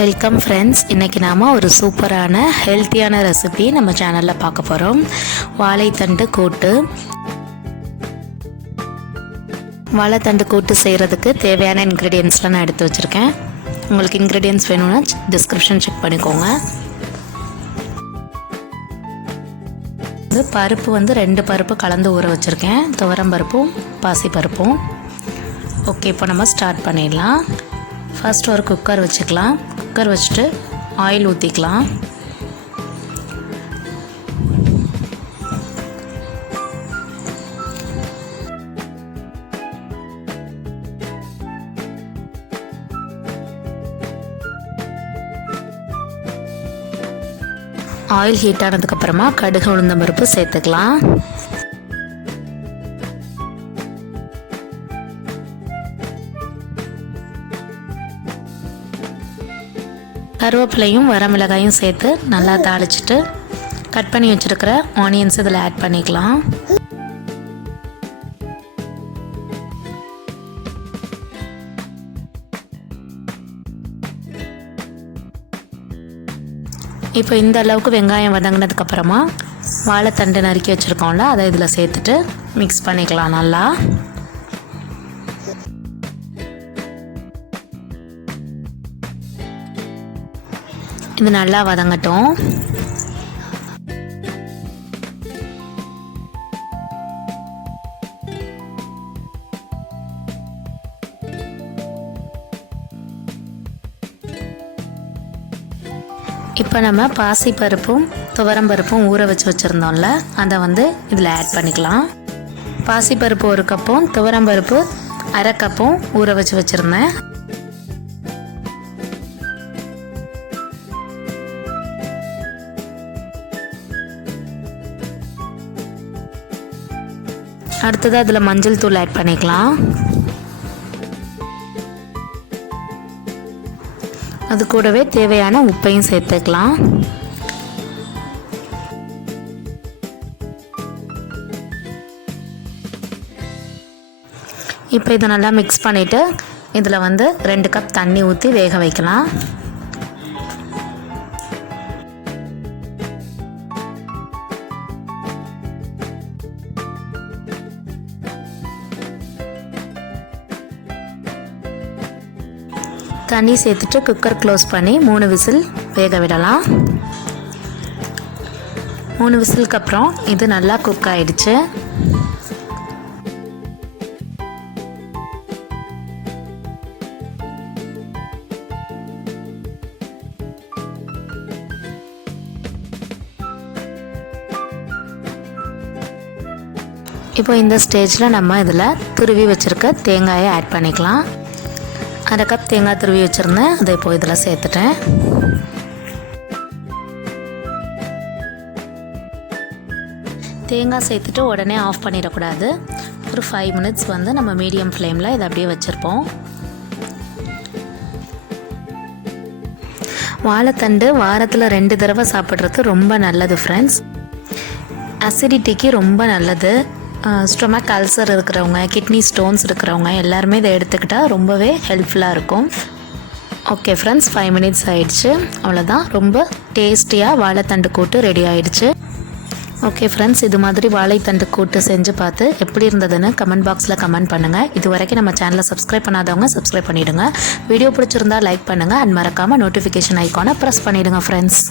Welcome friends. இன்றைக்கி நாம் ஒரு சூப்பரான ஹெல்த்தியான ரெசிபி நம்ம சேனலில் பார்க்க போகிறோம். வாழைத்தண்டு கூட்டு. வாழைத்தண்டு கூட்டு செய்கிறதுக்கு தேவையான இன்க்ரீடியன்ட்ஸ்லாம் நான் எடுத்து வச்சுருக்கேன். உங்களுக்கு இன்க்ரீடியன்ட்ஸ் வேணும்னா டிஸ்கிரிப்ஷன் செக் பண்ணிக்கோங்க. பருப்பு 2 பருப்பு கலந்து ஊற வச்சுருக்கேன். துவரம் பருப்பும் பாசி பருப்பும். ஓகே, இப்போ நம்ம ஸ்டார்ட் பண்ணிடலாம். ஃபர்ஸ்ட் ஒரு குக்கர் வச்சுக்கலாம். குக்கர் வச்சுட்டு ஆயில் ஊற்றிக்கலாம். ஆயில் ஹீட் ஆனதுக்கப்புறமா கடுகு உளுந்தம் பருப்பு சேர்த்துக்கலாம். கருவேப்பிலையும் வரமிளகாயும் சேர்த்து நல்லா தாளிச்சிட்டு கட் பண்ணி வச்சுருக்கிற ஆனியன்ஸ் இதில் ஆட் பண்ணிக்கலாம். இப்போ இந்த அளவுக்கு வெங்காயம் வதங்கினதுக்கப்புறமா வாழைத்தண்டு நறுக்கி வச்சுருக்கோம்ல, அதை இதில் சேர்த்துட்டு மிக்ஸ் பண்ணிக்கலாம் நல்லா. இது நல்லா வதங்கட்டும். இப்போ நம்ம பாசி பருப்பும் துவரம் பருப்பும் ஊற வச்சுருந்தோம்ல, அதை இதில் ஆட் பண்ணிக்கலாம். பாசி பருப்பு 1 கப்பும் துவரம் பருப்பு 1/2 கப்பும் ஊற வச்சுருந்தேன். அடுத்தது அதில் மஞ்சள் தூள் ஆட் பண்ணிக்கலாம். அது கூடவே தேவையான உப்பையும் சேர்த்துக்கலாம். இப்போ இதை நல்லா மிக்ஸ் பண்ணிவிட்டு இதில் 2 கப் தண்ணி ஊற்றி வேக வைக்கலாம். தண்ணி சேர்த்துட்டு குக்கர் க்ளோஸ் பண்ணி 3 விசில் வேக விடலாம். 3 விசிலுக்கு அப்புறம் இது நல்லா குக் ஆகிடுச்சு. இப்போ இந்த ஸ்டேஜில் நம்ம இதில் துருவி வச்சுருக்க தேங்காயை ஆட் பண்ணிக்கலாம். 1/2 கப் தேங்காய் துருவி வச்சுருந்தேன், அதை இப்போ இதில் சேர்த்துட்டேன். தேங்காய் சேர்த்துட்டு உடனே ஆஃப் பண்ணிடக்கூடாது. ஒரு 5 மினிட்ஸ் நம்ம மீடியம் ஃப்ளேமில் இதை அப்படியே வச்சுருப்போம். வாழைத்தண்டு வாரத்தில் 2 தடவை சாப்பிட்றது ரொம்ப நல்லது ஃப்ரெண்ட்ஸ். அசிடிட்டிக்கு ரொம்ப நல்லது. ஸ்டொமக் அல்சர் இருக்கிறவங்க, கிட்னி ஸ்டோன்ஸ் இருக்கிறவங்க எல்லாருமே இதை எடுத்துக்கிட்டால் ரொம்பவே ஹெல்ப்ஃபுல்லாக இருக்கும். ஓகே ஃப்ரெண்ட்ஸ், 5 மினிட்ஸ் ஆகிடுச்சு. அவ்வளோதான், ரொம்ப டேஸ்டியாக வாழைத்தண்டு கூட்டு ரெடி ஆகிடுச்சு. ஓகே ஃப்ரெண்ட்ஸ், இது மாதிரி வாழைத்தண்டு கூட்டு செஞ்சு பார்த்து எப்படி இருந்ததுன்னு கமெண்ட் பாக்ஸில் கமெண்ட் பண்ணுங்கள். இது வரைக்கும் நம்ம சேனலை சப்ஸ்கிரைப் பண்ணாதவங்க சப்ஸ்கிரைப் பண்ணிவிடுங்க. வீடியோ பிடிச்சிருந்தா லைக் பண்ணுங்கள் அண்ட் மறக்காமல் நோட்டிஃபிகேஷன் ஐக்கானை ப்ரெஸ் பண்ணிவிடுங்க ஃப்ரெண்ட்ஸ்.